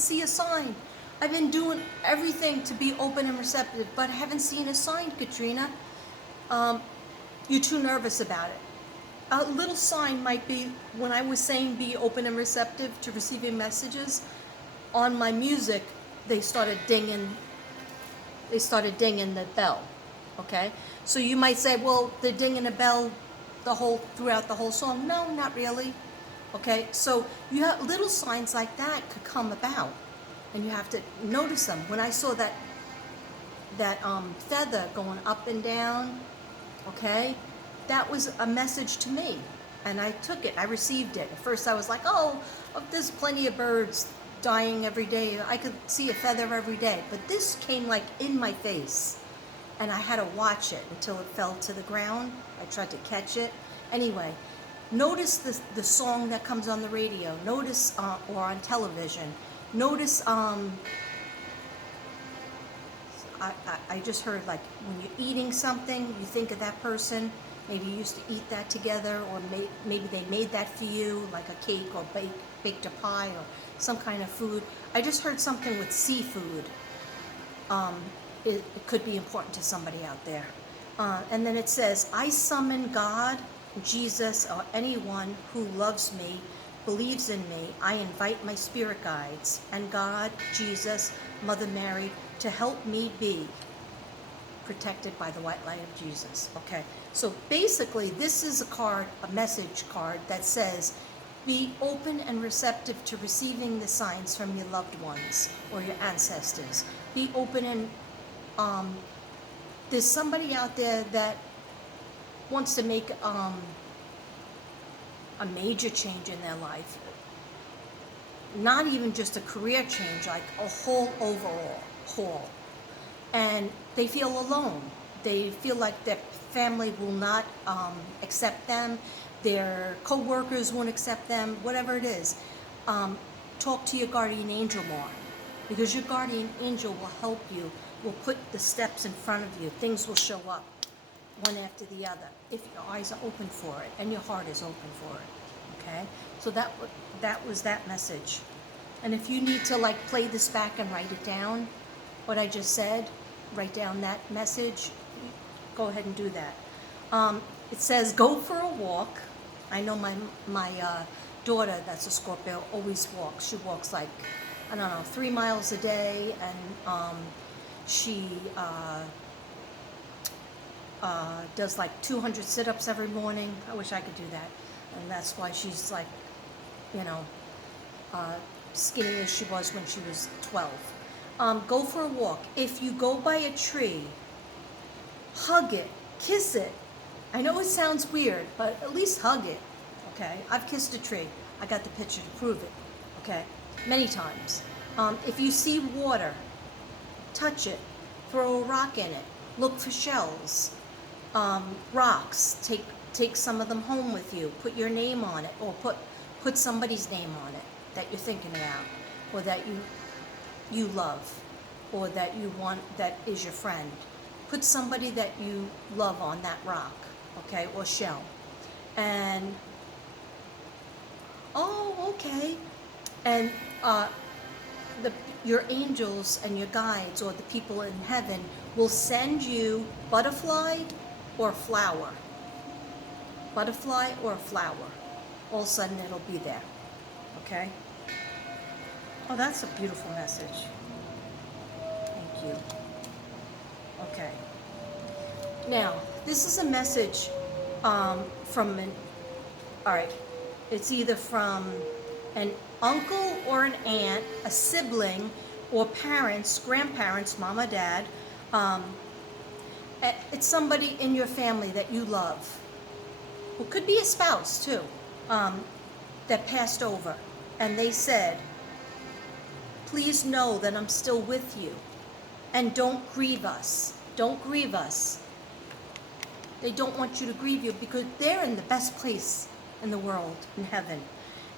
see a sign. I've been doing everything to be open and receptive, but I haven't seen a sign, Katrina. You're too nervous about it. A little sign might be when I was saying be open and receptive to receiving messages on my music, they started dinging the bell. Okay? So you might say, well, they're dinging the bell throughout the whole song. No, not really. Okay? So you have little signs like that could come about, and you have to notice them. When I saw that feather going up and down, okay, that was a message to me, and I took it. I received it. At first, I was like, "Oh, there's plenty of birds dying every day. I could see a feather every day." But this came like in my face, and I had to watch it until it fell to the ground. I tried to catch it. Anyway, notice the song that comes on the radio. Notice or on television. Notice. I just heard, like, when you're eating something, you think of that person. Maybe you used to eat that together, or maybe they made that for you, like a cake or baked a pie or some kind of food. I just heard something with seafood. It could be important to somebody out there. And then it says, I summon God, Jesus, or anyone who loves me, believes in me. I invite my spirit guides, and God, Jesus, Mother Mary, to help me be protected by the white light of Jesus. Okay, so basically this is a message card that says, be open and receptive to receiving the signs from your loved ones or your ancestors. Be open and there's somebody out there that wants to make a major change in their life. Not even just a career change, like a whole overall. And they feel alone. They feel like their family will not accept them, their co-workers won't accept them, whatever it is. Talk to your guardian angel more, because your guardian angel will help you, will put the steps in front of you. Things will show up one after the other if your eyes are open for it and your heart is open for it. Okay, so that was that message. And if you need to, like, play this back and write it down, what I just said, write down that message, go ahead and do that. It says, go for a walk. I know my daughter, that's a Scorpio, always walks. She walks, like, I don't know, 3 miles a day, and she does like 200 sit-ups every morning. I wish I could do that. And that's why she's, like, you know, skinny as she was when she was 12. Go for a walk. If you go by a tree, hug it, kiss it. I know it sounds weird, but at least hug it, okay? I've kissed a tree. I got the picture to prove it, okay? Many times. If you see water, touch it, throw a rock in it, look for shells, rocks, take some of them home with you, put your name on it, or put somebody's name on it that you're thinking about, or that you love, or that you want, that is your friend. Put somebody that you love on that rock, okay, or shell. And, okay. And your angels and your guides, or the people in heaven, will send you butterfly or flower. Butterfly or flower. All of a sudden it'll be there, okay? Oh, that's a beautiful message. Thank you. Okay. Now, this is a message it's either from an uncle or an aunt, a sibling, or parents, grandparents, mama, dad. It's somebody in your family that you love. Well, could be a spouse too, that passed over. And they said, please know that I'm still with you. And don't grieve us. Don't grieve us. They don't want you to grieve you, because they're in the best place in the world, in heaven.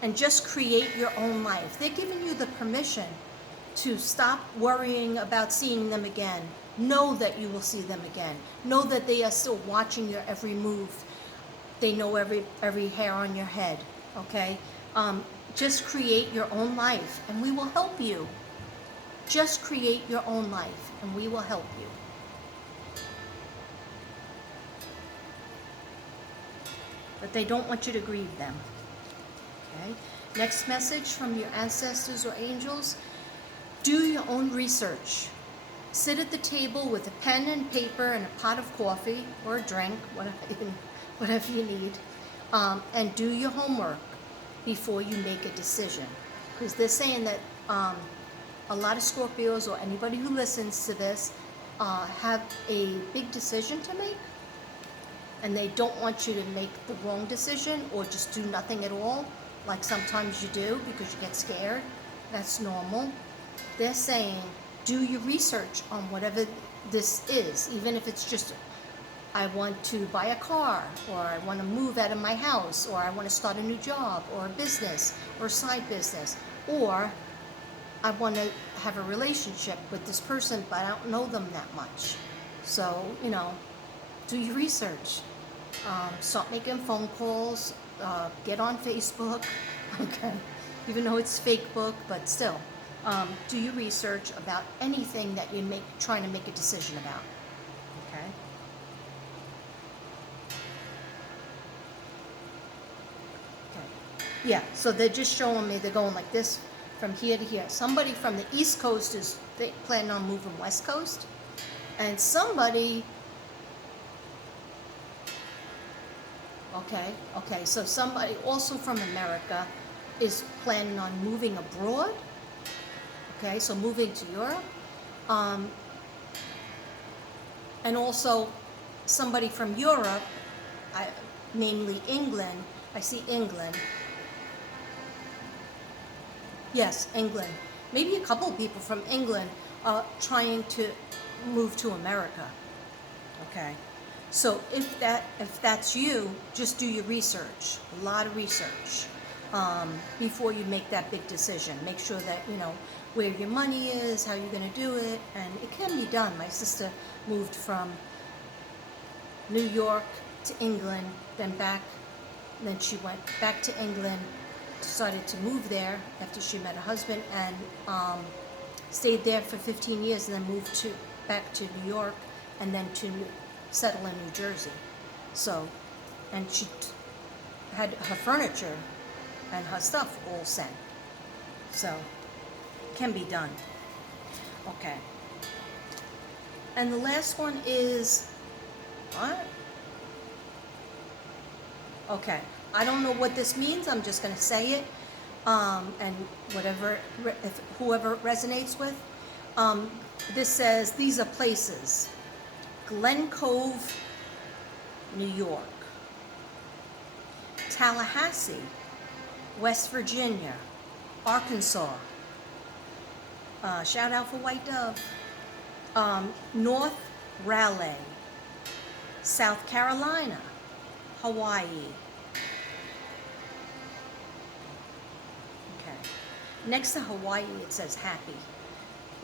And just create your own life. They're giving you the permission to stop worrying about seeing them again. Know that you will see them again. Know that they are still watching your every move. They know every hair on your head, okay? Just create your own life, and we will help you. Just create your own life, and we will help you. But they don't want you to grieve them. Okay? Next message from your ancestors or angels. Do your own research. Sit at the table with a pen and paper and a pot of coffee or a drink, whatever you need, and do your homework before you make a decision. Because they're saying that a lot of Scorpios or anybody who listens to this have a big decision to make, and they don't want you to make the wrong decision or just do nothing at all, like sometimes you do because you get scared. That's normal. They're saying do your research on whatever this is, even if it's just I want to buy a car, or I want to move out of my house, or I want to start a new job, or a business, or a side business, or I want to have a relationship with this person, but I don't know them that much. So, do your research. Start making phone calls, get on Facebook, okay, even though it's fake book, but still, do your research about anything that you're trying to make a decision about, okay? Yeah, so they're just showing me they're going like this from here to here. Somebody from the East Coast is planning on moving West Coast, and somebody, okay, so somebody also from America is planning on moving abroad, okay, so moving to Europe, and also somebody from Europe, namely England, I see England. Yes, England. Maybe a couple of people from England are trying to move to America. Okay. So if that's you, just do your research, a lot of research, before you make that big decision. Make sure that you know where your money is, how you're going to do it, and it can be done. My sister moved from New York to England, then she went back to England, decided to move there after she met her husband, and stayed there for 15 years, and then moved back to New York, and then to settle in New Jersey. So, and she had her furniture and her stuff all sent. So, it can be done. Okay. And the last one is, what? Okay. I don't know what this means. I'm just going to say it, and whoever it resonates with. This says these are places: Glen Cove, New York; Tallahassee, West Virginia; Arkansas. Shout out for White Dove. North Raleigh, South Carolina, Hawaii. Next to Hawaii, it says happy.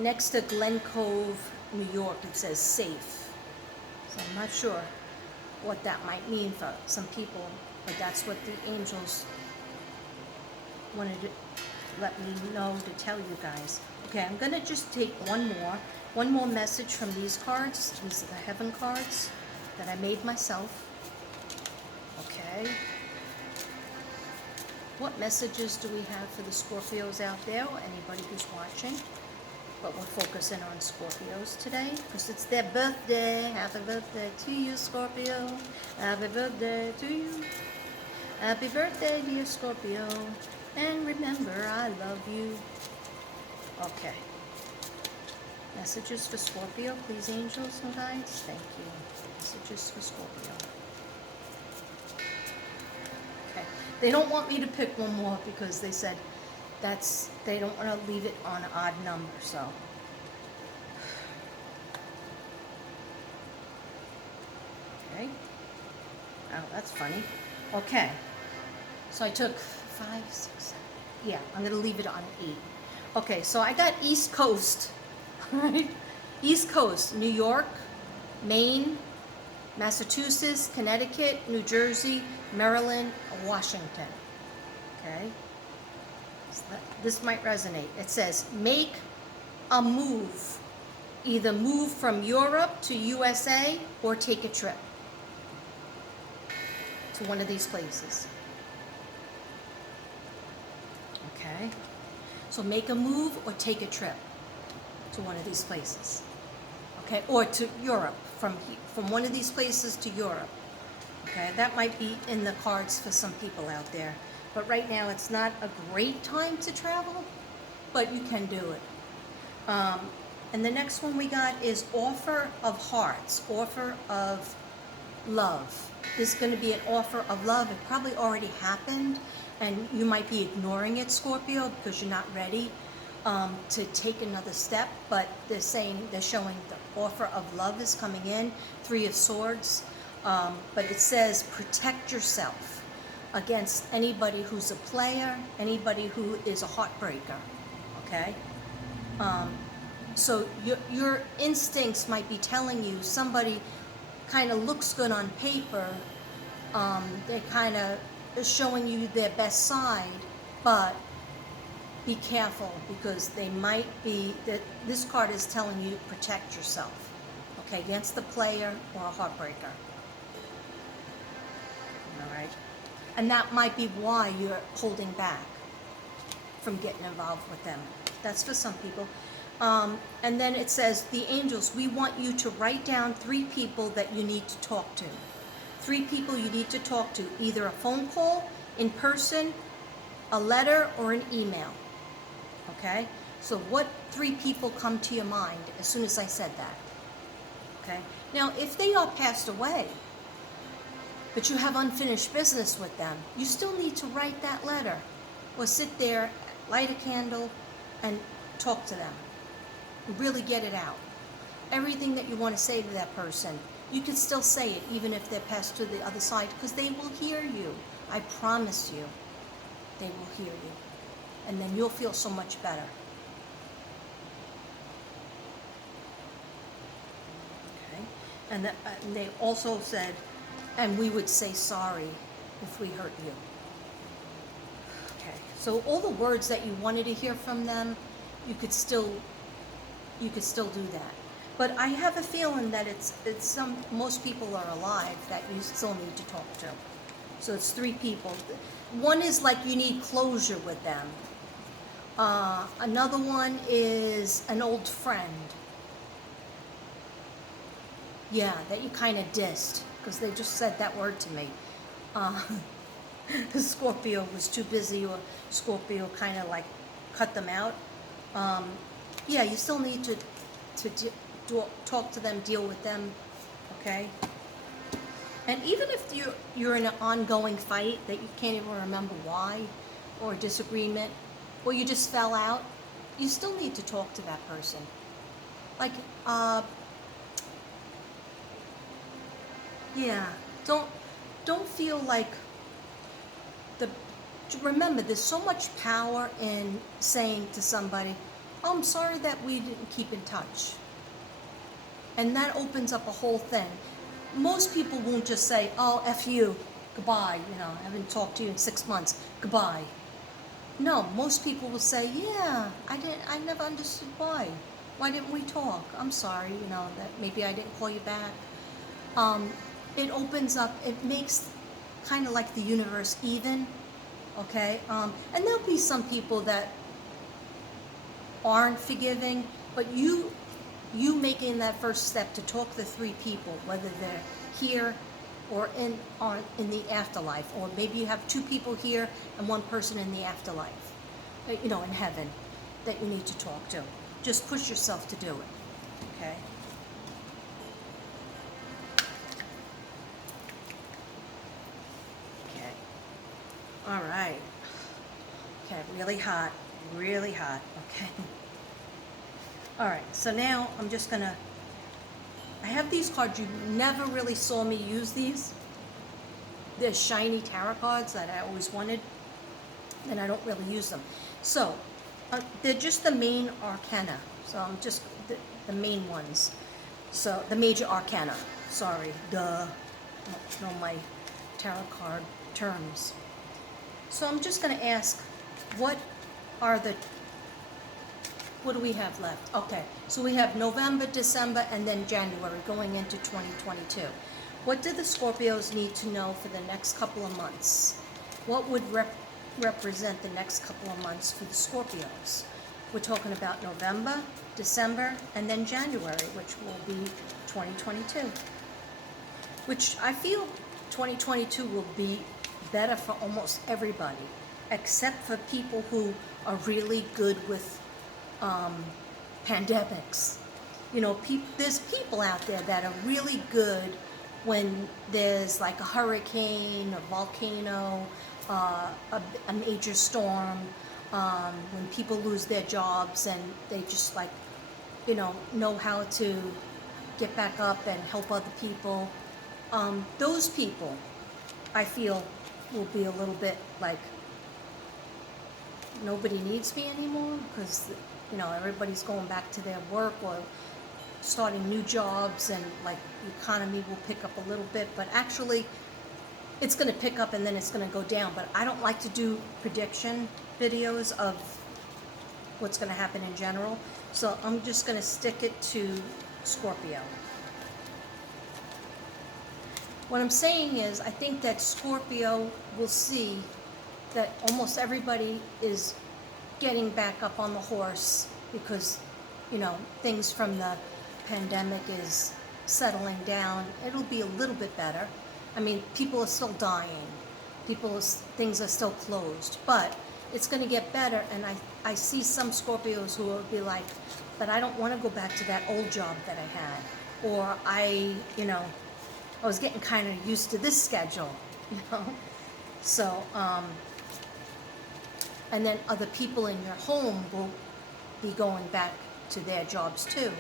Next to Glen Cove, New York, it says safe. So I'm not sure what that might mean for some people, but that's what the angels wanted to let me know to tell you guys. Okay, I'm going to just take one more message from these cards. These are the heaven cards that I made myself. Okay. What messages do we have for the Scorpios out there, or anybody who's watching? But we're focusing on Scorpios today because it's their birthday. Happy birthday to you, Scorpio. Happy birthday to you. Happy birthday, dear Scorpio. And remember, I love you. Okay. Messages for Scorpio, please, angels and guides. Thank you. Messages for Scorpio. They don't want me to pick one more because they said they don't want to leave it on an odd number, so. Okay. Oh, that's funny. Okay. So I took 5, 6, 7. Yeah, I'm going to leave it on 8. Okay, so I got East Coast, right? East Coast, New York, Maine, Massachusetts, Connecticut, New Jersey, Maryland, Washington. Okay? This might resonate. It says, make a move. Either move from Europe to USA or take a trip to one of these places. Okay? So make a move or take a trip to one of these places. Okay? Or to Europe, from one of these places to Europe. Okay? That might be in the cards for some people out there. But right now it's not a great time to travel, but you can do it. And the next one we got is offer of hearts, offer of love. There's going to be an offer of love. It probably already happened, and you might be ignoring it, Scorpio, because you're not ready to take another step. But they're showing the offer of love is coming in, 3 of Swords. But it says protect yourself against anybody who's a player, anybody who is a heartbreaker. Okay. So your instincts might be telling you somebody kind of looks good on paper. They're kind of showing you their best side, but be careful because they might be, this card is telling you protect yourself, okay, against the player or a heartbreaker. All right. And that might be why you're holding back from getting involved with them. That's for some people. And then it says, the angels, we want you to write down 3 people that you need to talk to. 3 people you need to talk to, either a phone call, in person, a letter, or an email. Okay? So what 3 people come to your mind as soon as I said that? Okay? Now, if they are passed away, but you have unfinished business with them, you still need to write that letter or sit there, light a candle, and talk to them. Really get it out. Everything that you want to say to that person, you can still say it even if they're passed to the other side because they will hear you. I promise you, they will hear you. And then you'll feel so much better. Okay. And they also said, and we would say sorry if we hurt you. Okay. So all the words that you wanted to hear from them, you could still do that. But I have a feeling that most people are alive that you still need to talk to. So it's 3 people. One is like you need closure with them. Another one is an old friend. Yeah, that you kind of dissed because they just said that word to me. Scorpio was too busy, or Scorpio kind of like cut them out. Yeah, you still need to talk to them, deal with them, okay? And even if you're in an ongoing fight that you can't even remember why, or a disagreement, or you just fell out, you still need to talk to that person. Like, yeah, don't feel like remember, there's so much power in saying to somebody, oh, I'm sorry that we didn't keep in touch. And that opens up a whole thing. Most people won't just say, oh, F you, goodbye, I haven't talked to you in 6 months, goodbye. No, most people will say, yeah, I never understood why. Why didn't we talk? I'm sorry, that maybe I didn't call you back. It opens up, it makes kind of like the universe even, okay? And there'll be some people that aren't forgiving, but you making that first step to talk to 3 people, whether they're here or in the afterlife, or maybe you have 2 people here and 1 person in the afterlife, in heaven, that you need to talk to. Just push yourself to do it, okay? Okay. All right. Okay, really hot, okay? All right, so now I'm just gonna, I have these cards, you never really saw me use these. They're shiny tarot cards that I always wanted, and I don't really use them. So, they're just the main arcana. So I'm just, the main ones. So, the major arcana, sorry, duh. I don't know my tarot card terms. So I'm just gonna ask, what are the, what do we have left? Okay, so we have November, December, and then January going into 2022. What do the Scorpios need to know for the next couple of months? What would represent the next couple of months for the Scorpios? We're talking about November, December, and then January, which will be 2022. Which I feel 2022 will be better for almost everybody, except for people who are really good with pandemics. You know, there's people out there that are really good when there's like a hurricane, a volcano, a major storm, when people lose their jobs and they just like, you know how to get back up and help other people. Those people, I feel, will be a little bit like, nobody needs me anymore, because, you know, everybody's going back to their work or starting new jobs, and like the economy will pick up a little bit, but actually it's going to pick up and then it's going to go down. But I don't like to do prediction videos of what's going to happen in general, so I'm just going to stick it to Scorpio. What I'm saying is, I think that Scorpio will see that almost everybody is getting back up on the horse because, you know, things from the pandemic is settling down. It'll be a little bit better. I mean, people are still dying. Things are still closed, but it's going to get better. And I see some Scorpios who will be like, but I don't want to go back to that old job that I had, or I was getting kind of used to this schedule, you know. So, and then other people in your home will be going back to their jobs too,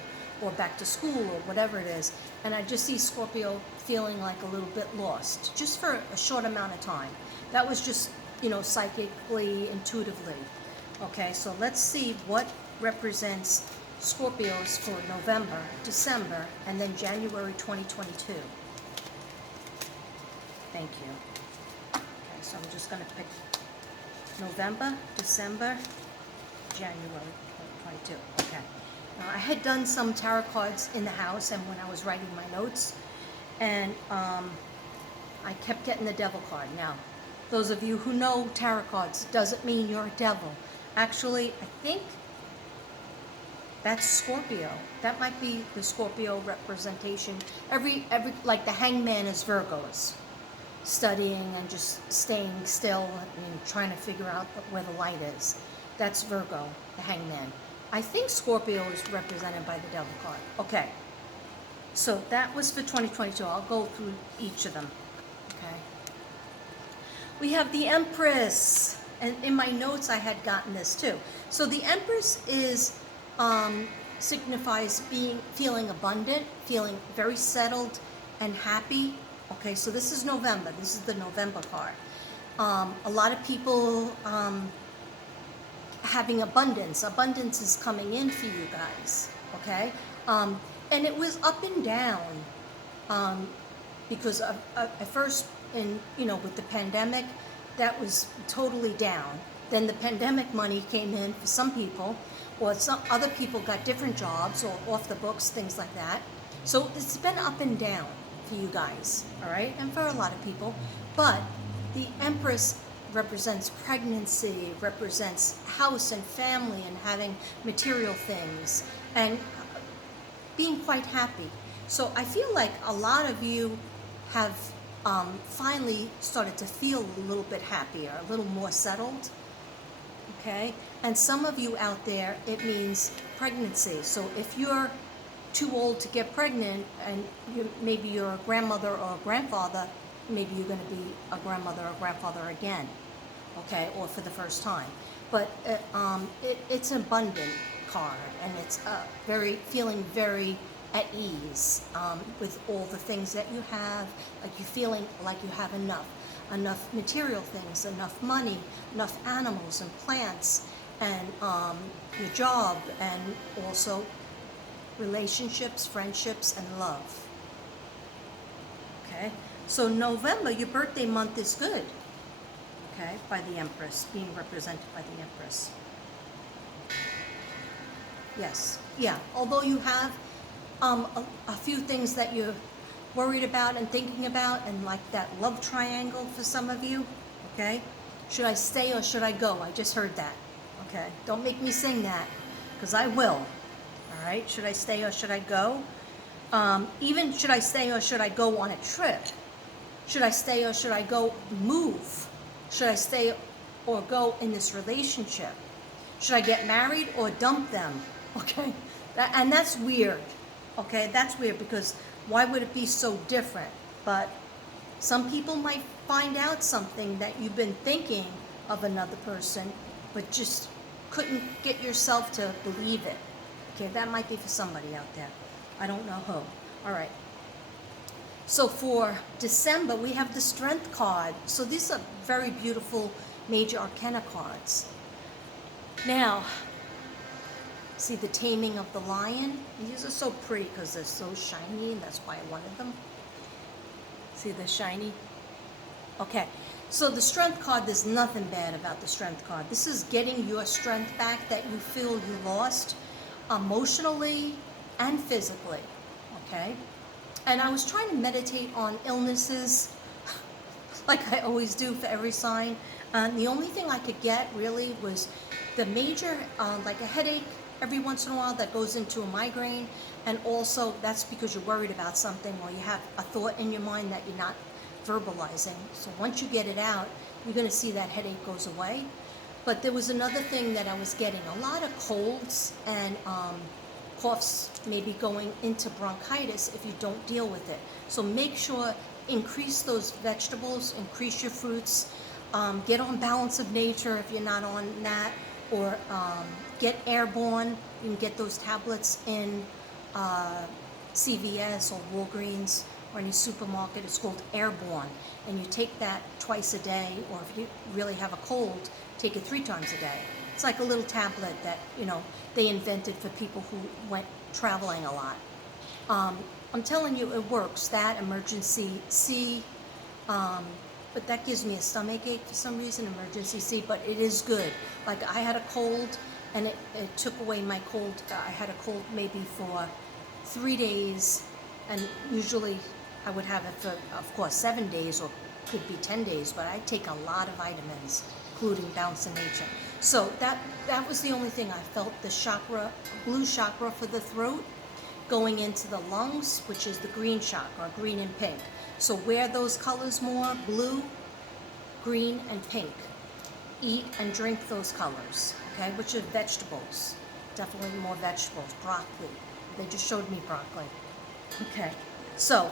or back to school, or whatever it is. And I just see Scorpio feeling like a little bit lost, just for a short amount of time. That was just, you know, psychically, intuitively. Okay, so let's see what represents Scorpios for November, December, and then January 2022. Thank you. Okay, so I'm just going to pick November, December, January 2022. Okay. Now, I had done some tarot cards in the house and when I was writing my notes, and I kept getting the devil card. Now, those of you who know tarot cards, doesn't mean you're a devil. Actually, I think that's Scorpio. That might be the Scorpio representation. Every like the hangman is Virgos, studying and just staying still and trying to figure out where the light is. That's Virgo, the hangman. I think Scorpio is represented by the devil card. Okay, so that was for 2022. I'll go through each of them. Okay, we have the Empress, and in my notes I had gotten this too. So the Empress is signifies feeling abundant, feeling very settled and happy. Okay, so this is November. This is the November card. A lot of people having abundance. Abundance is coming in for you guys. Okay, and it was up and down because at first, with the pandemic, that was totally down. Then the pandemic money came in for some people, or some other people got different jobs or off the books, things like that. So it's been up and down for you guys, all right, and for a lot of people. But the Empress represents pregnancy, represents house and family and having material things and being quite happy. So I feel like a lot of you have finally started to feel a little bit happier, a little more settled, okay? And some of you out there, it means pregnancy. So if you're too old to get pregnant and maybe you're a grandmother or a grandfather, maybe you're going to be a grandmother or grandfather again, okay, or for the first time. But it's an abundant card, and it's feeling very at ease with all the things that you have, like you feeling like you have enough material things, enough money, enough animals and plants, and your job, and also relationships, friendships, and love. Okay, so November, your birthday month is good, okay, by the Empress, being represented by the Empress. Yes, yeah. Although you have a few things that you're worried about and thinking about, and like that love triangle for some of you, okay? Should I stay or should I go? I just heard that, okay? Don't make me sing that, because I will, all right? Should I stay or should I go? Even should I stay or should I go on a trip? Should I stay or should I go move? Should I stay or go in this relationship? Should I get married or dump them? Okay, and that's weird. Okay, that's weird because why would it be so different? But some people might find out something that you've been thinking of another person, but just couldn't get yourself to believe it. Okay, that might be for somebody out there. I don't know who. All right. So for December, we have the Strength card. So these are very beautiful major arcana cards. Now, see the Taming of the Lion? These are so pretty because they're so shiny, and that's why I wanted them. See the shiny? Okay, so the Strength card, there's nothing bad about the Strength card. This is getting your strength back that you feel you lost emotionally and physically, okay? And I was trying to meditate on illnesses like I always do for every sign. The only thing I could get really was the major, like a headache every once in a while that goes into a migraine. And also that's because you're worried about something or you have a thought in your mind that you're not verbalizing. So once you get it out, you're going to see that headache goes away. But there was another thing that I was getting, a lot of colds and coughs maybe going into bronchitis if you don't deal with it. So make sure, increase those vegetables, increase your fruits, get on Balance of Nature if you're not on that, or get Airborne. You can get those tablets in CVS or Walgreens or any supermarket. It's called Airborne, and you take that twice a day, or if you really have a cold, take it 3 times a day. It's like a little tablet that, you know, they invented for people who went traveling a lot. I'm telling you, it works. That, Emergency C, but that gives me a stomach ache for some reason, Emergency C, but it is good. Like I had a cold, and it took away my cold. I had a cold maybe for 3 days, and usually I would have it for, of course, 7 days, or could be 10 days, but I take a lot of vitamins, including Balance of Nature. So that was the only thing. I felt the chakra, blue chakra for the throat, going into the lungs, which is the green chakra, green and pink. So wear those colors more, blue, green, and pink. Eat and drink those colors, okay, which are vegetables. Definitely more vegetables, broccoli. They just showed me broccoli. Okay, so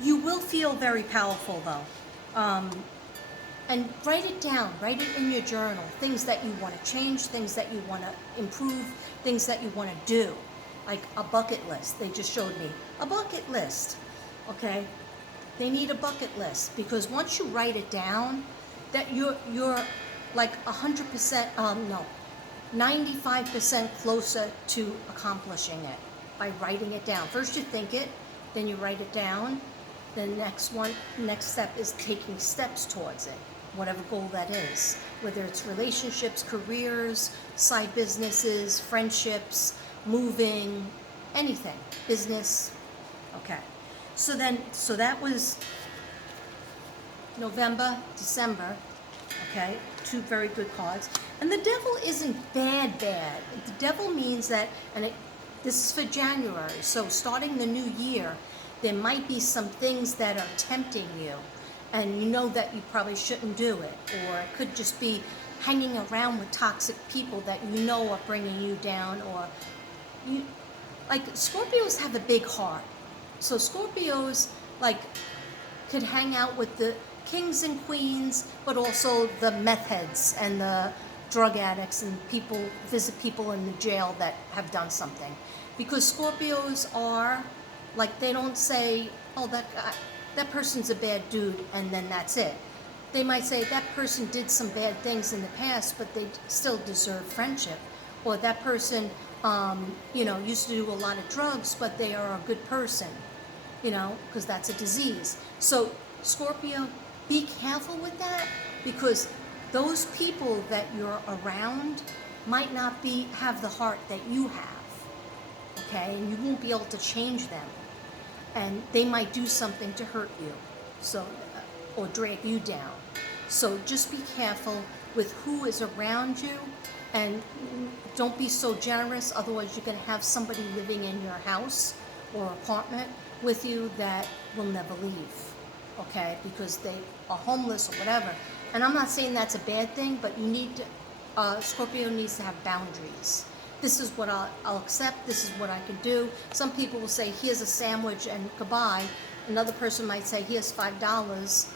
you will feel very powerful though. And write it down, write it in your journal, things that you want to change, things that you want to improve, things that you want to do, like a bucket list. They just showed me a bucket list, okay? They need a bucket list, because once you write it down, that you're like 100%, no, 95% closer to accomplishing it by writing it down. First you think it, then you write it down. The next step is taking steps towards it, whatever goal that is, whether it's relationships, careers, side businesses, friendships, moving, anything, business. Okay, so that was November, December, okay, 2 very good cards. And the devil isn't bad. The devil means that, this is for January, so starting the new year, there might be some things that are tempting you, and you know that you probably shouldn't do it, or it could just be hanging around with toxic people that you know are bringing you down, or you, like Scorpios have a big heart, so Scorpios like could hang out with the kings and queens, but also the meth heads and the drug addicts, and visit people in the jail that have done something, because Scorpios are like, they don't say, oh, that person's a bad dude, and then that's it. They might say that person did some bad things in the past, but they still deserve friendship. Or that person, used to do a lot of drugs, but they are a good person, because that's a disease. So Scorpio, be careful with that, because those people that you're around might not have the heart that you have, okay? And you won't be able to change them. And they might do something to hurt you, so, or drag you down. So just be careful with who is around you, and don't be so generous, otherwise you're gonna have somebody living in your house or apartment with you that will never leave, okay? Because they are homeless or whatever. And I'm not saying that's a bad thing, but you need to, Scorpio needs to have boundaries. This is what I'll accept, this is what I can do. Some people will say, here's a sandwich and goodbye. Another person might say, here's $5.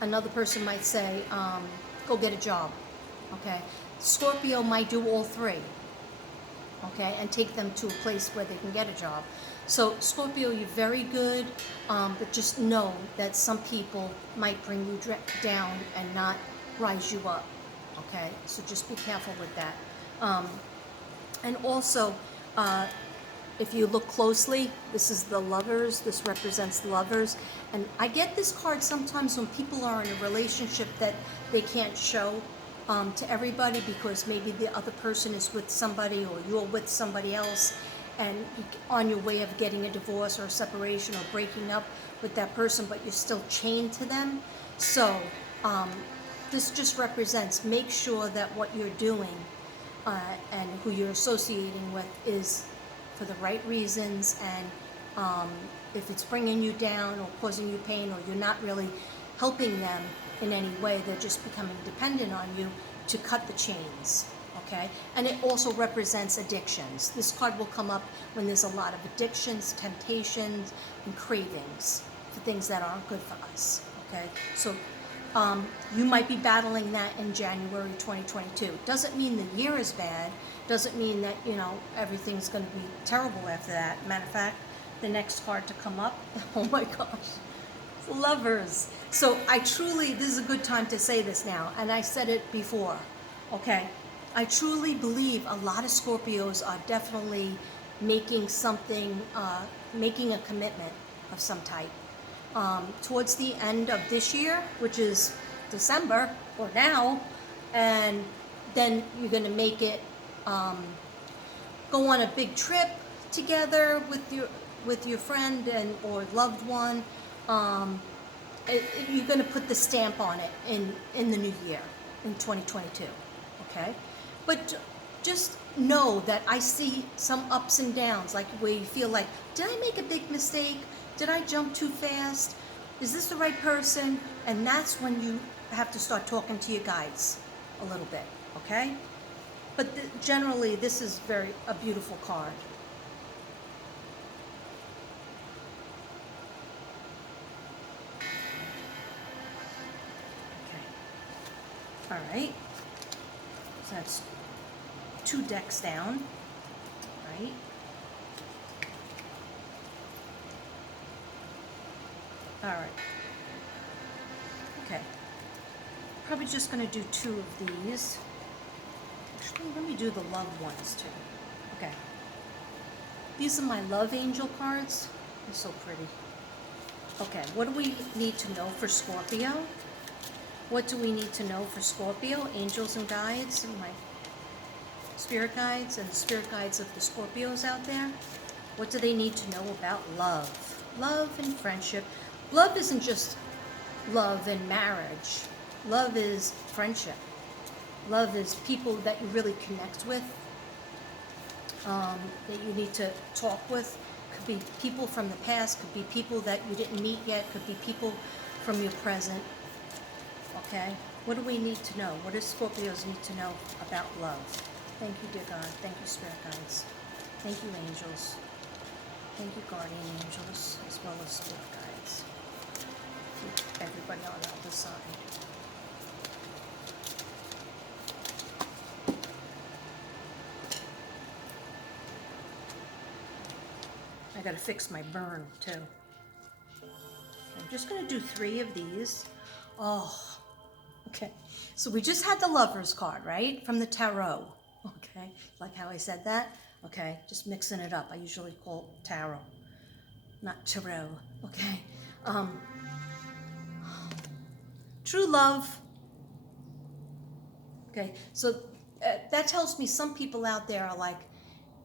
Another person might say, go get a job, okay? Scorpio might do all three, okay, and take them to a place where they can get a job. So Scorpio, you're very good, but just know that some people might bring you down and not rise you up, okay? So just be careful with that. And also, if you look closely, this is the Lovers. This represents lovers. And I get this card sometimes when people are in a relationship that they can't show to everybody because maybe the other person is with somebody or you're with somebody else and on your way of getting a divorce or a separation or breaking up with that person, but you're still chained to them. So this just represents, make sure that what you're doing and who you're associating with is for the right reasons, and if it's bringing you down or causing you pain, or you're not really helping them in any way, they're just becoming dependent on you, to cut the chains, okay? And it also represents addictions. This card will come up when there's a lot of addictions, temptations, and cravings for things that aren't good for us, okay? So you might be battling that in January 2022. Doesn't mean the year is bad. Doesn't mean that, you know, everything's going to be terrible after that. Matter of fact, the next card to come up, oh my gosh, Lovers. So this is a good time to say this now, and I said it before, okay? I truly believe a lot of Scorpios are definitely making something, making a commitment of some type. Towards the end of this year, which is December, or now, and then you're going to make it, go on a big trip together with your friend and or loved one. You're going to put the stamp on it in the new year, in 2022, okay? But just know that I see some ups and downs, like where you feel like, did I make a big mistake? Did I jump too fast? Is this the right person? And that's when you have to start talking to your guides a little bit, okay? But generally, this is a beautiful card. Okay. All right. So that's 2 decks down, right? All right. Okay. Probably just going to do 2 of these. Actually, let me do the love ones too. Okay. These are my love angel cards. They're so pretty. Okay, what do we need to know for Scorpio? What do we need to know for Scorpio? Angels and guides, and my spirit guides and the spirit guides of the Scorpios out there. What do they need to know about love? Love and friendship. Love isn't just love and marriage. Love is friendship. Love is people that you really connect with, that you need to talk with. Could be people from the past, could be people that you didn't meet yet, could be people from your present. Okay? What do we need to know? What do Scorpios need to know about love? Thank you, dear God. Thank you, spirit guides. Thank you, angels. Thank you, guardian angels, as well as spirit guides. Keep everybody on the other side. I gotta fix my burn too. I'm just gonna do 3 of these. Oh, okay. So we just had the Lovers card, right? From the Tarot. Okay, like how I said that? Okay, just mixing it up. I usually call it Tarot, not Tarot. Okay. True love. Okay, so that tells me some people out there are like,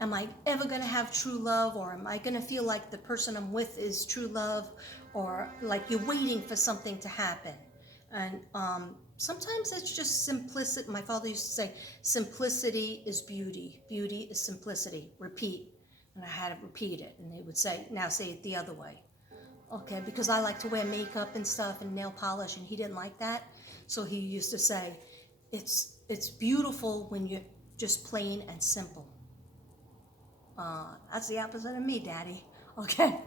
am I ever going to have true love, or am I going to feel like the person I'm with is true love, or like you're waiting for something to happen. And sometimes it's just simplicity. My father used to say, simplicity is beauty. Beauty is simplicity. Repeat. And I had to repeat it. And they would say, now say it the other way. Okay, because I like to wear makeup and stuff and nail polish, and he didn't like that. So he used to say, it's beautiful when you're just plain and simple. That's the opposite of me, Daddy. Okay.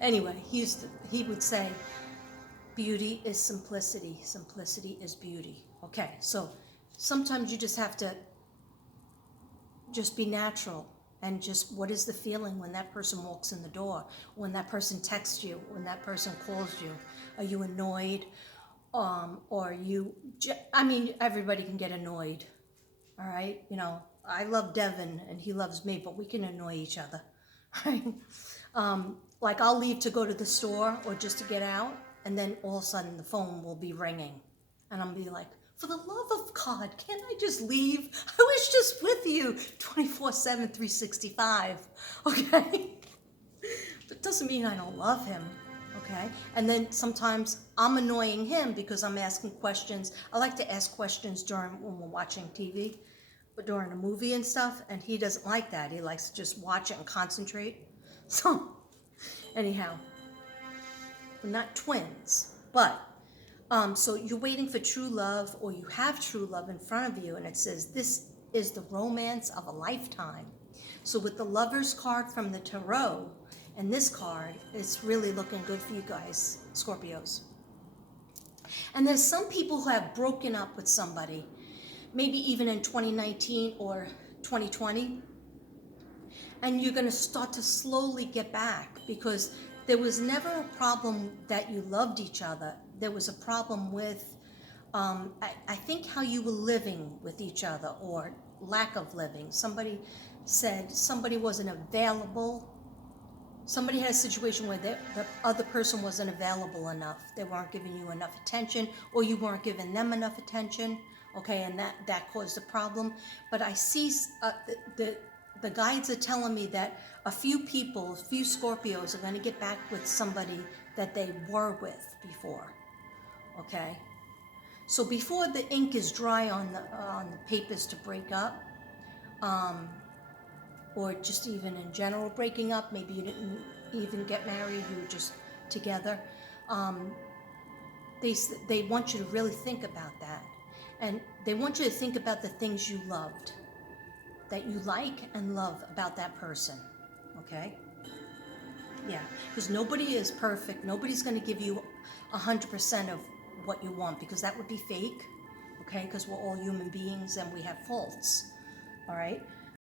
Anyway, he would say, beauty is simplicity. Simplicity is beauty. Okay. So sometimes you just have to just be natural, and just, what is the feeling when that person walks in the door, when that person texts you, when that person calls you? Are you annoyed? Or you, I mean, everybody can get annoyed. All right. I love Devin and he loves me, but we can annoy each other. Right? Like I'll leave to go to the store or just to get out, and then all of a sudden the phone will be ringing, and I'm be like, for the love of God, can't I just leave? I was just with you 24/7, 365. Okay? That doesn't mean I don't love him. Okay? And then sometimes I'm annoying him because I'm asking questions. I like to ask questions when we're watching TV, but during a movie and stuff, and he doesn't like that. He likes to just watch it and concentrate. So, anyhow, we're not twins, but so you're waiting for true love, or you have true love in front of you, and it says this is the romance of a lifetime. So with the Lover's card from the Tarot and this card, it's really looking good for you guys, Scorpios. And there's some people who have broken up with somebody, maybe even in 2019 or 2020, and you're going to start to slowly get back, because there was never a problem that you loved each other. There was a problem with, I think, how you were living with each other, or lack of living. Somebody said somebody wasn't available. Somebody had a situation where the other person wasn't available enough. They weren't giving you enough attention, or you weren't giving them enough attention. Okay, and that caused a problem. But I see the guides are telling me that a few Scorpios are going to get back with somebody that they were with before. Okay, so before the ink is dry on the papers to break up, or just even in general breaking up, maybe you didn't even get married, you were just together, they want you to really think about that, and they want you to think about the things you loved, that you like and love about that person. Okay? Yeah, because nobody is perfect. Nobody's going to give you 100% of what you want, because that would be fake. Okay? Because we're all human beings and we have faults. All right?